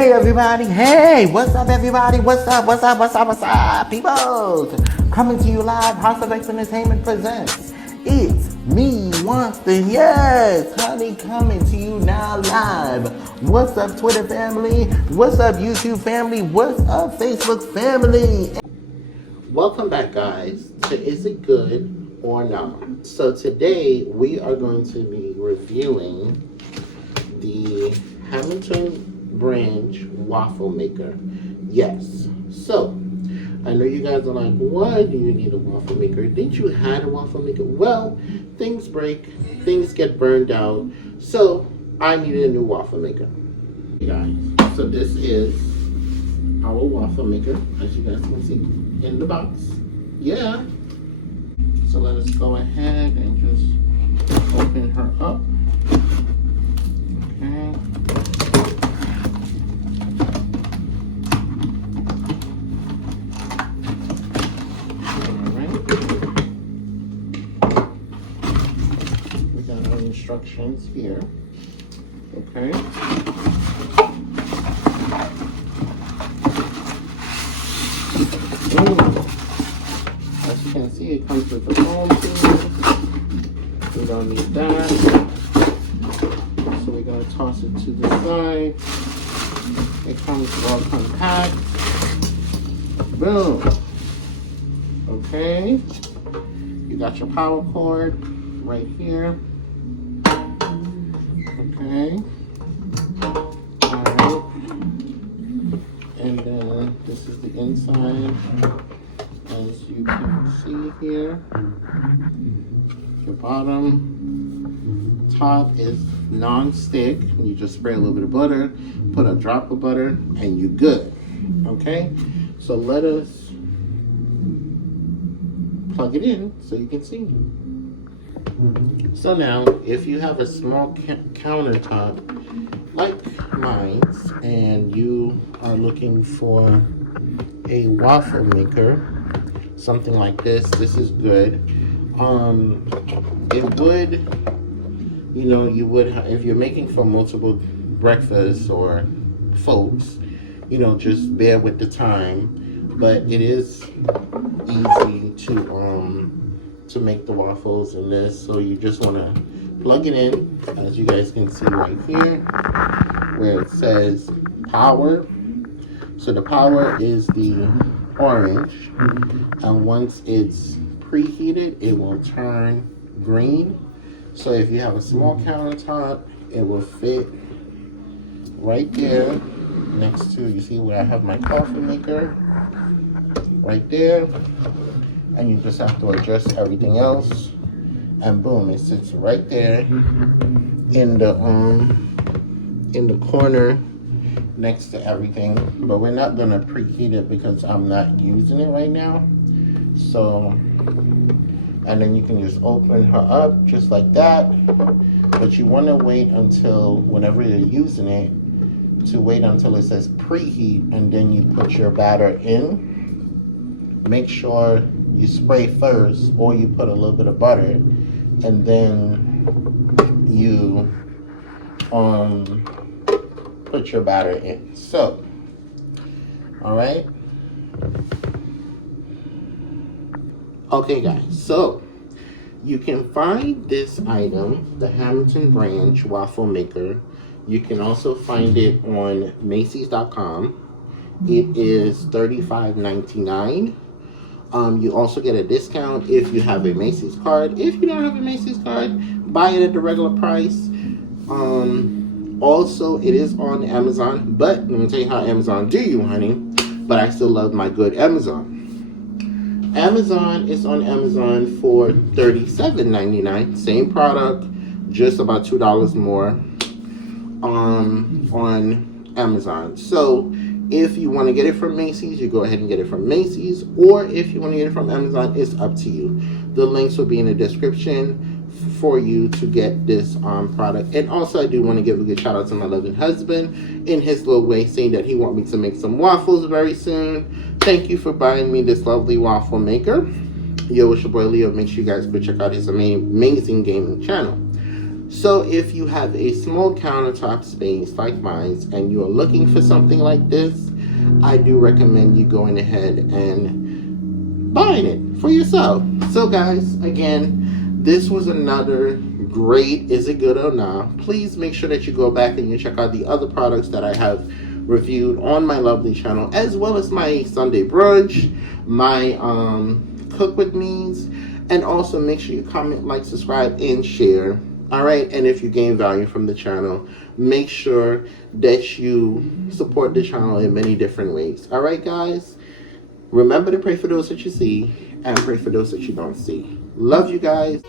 Hey everybody, hey, what's up everybody, what's up, people? Coming to you live, House of X Entertainment presents, it's me, Waffle, yes, honey, coming to you now live. What's up Twitter family, what's up YouTube family, what's up Facebook family? Welcome back guys to Is It Good or Not? So today we are going to be reviewing the Hamilton Branch waffle maker. Yes. So I know you guys are like, why do you need a waffle maker? Didn't you have a waffle maker? Well, things break, things get burned out, so I needed a new waffle maker. Hey guys, so this is our waffle maker, as you guys can see in the box. Yeah. So let us go ahead and just open her up. Okay. Instructions here. Okay. As you can see, it comes with the foam tube. We don't need that. So we're going to toss it to the side. It comes well compact. Boom. Okay. You got your power cord right here. Okay. Alright. And then this is the inside. As you can see here. Your bottom. Top is non-stick. You just spray a little bit of butter, put a drop of butter, and you're good. Okay? So let us plug it in so you can see. So now, if you have a small countertop like mine, and you are looking for a waffle maker, something like this is good. It would, you would, if you're making for multiple breakfasts or folks, just bear with the time. But it is easy to make the waffles in this, so you just want to plug it in, as you guys can see right here where it says power. So the power is the orange, and once it's preheated it will turn green. So if you have a small countertop, it will fit right there next to, you see where I have my coffee maker right there. And you just have to adjust everything else, and boom, it sits right there in the corner next to everything. But we're not gonna preheat it because I'm not using it right now. So, and then you can just open her up just like that. But you want to wait until, whenever you're using it, to wait until it says preheat, and then you put your batter in. Make sure you spray first, or you put a little bit of butter, and then you put your batter in. So, all right. Okay, guys. So you can find this item, the Hamilton Branch waffle maker. You can also find it on Macy's.com. It is $35.99. You also get a discount if you have a Macy's card. If you don't have a Macy's card, buy it at the regular price. Also, it is on Amazon, but let me tell you how Amazon do you, honey. But I still love my good Amazon. Amazon is on Amazon for $37.99. Same product, just about $2 more on Amazon. So if you want to get it from Macy's, you go ahead and get it from Macy's, or if you want to get it from Amazon, it's up to you. The links will be in the description for you to get this product. And also, I do want to give a good shout out to my loving husband in his little way, saying that he wants me to make some waffles very soon. Thank you for buying me this lovely waffle maker. Yo, it's your boy Leo. Make sure you guys go check out his amazing gaming channel. So if you have a small countertop space like mine and you are looking for something like this, I do recommend you going ahead and buying it for yourself. So guys, again, this was another great Is It Good or Not. Please make sure that you go back and you check out the other products that I have reviewed on my lovely channel, as well as my Sunday brunch, my cook with me's, and also make sure you comment, like, subscribe, and share. All right, and if you gain value from the channel, make sure that you support the channel in many different ways. All right, guys, remember to pray for those that you see and pray for those that you don't see. Love you guys.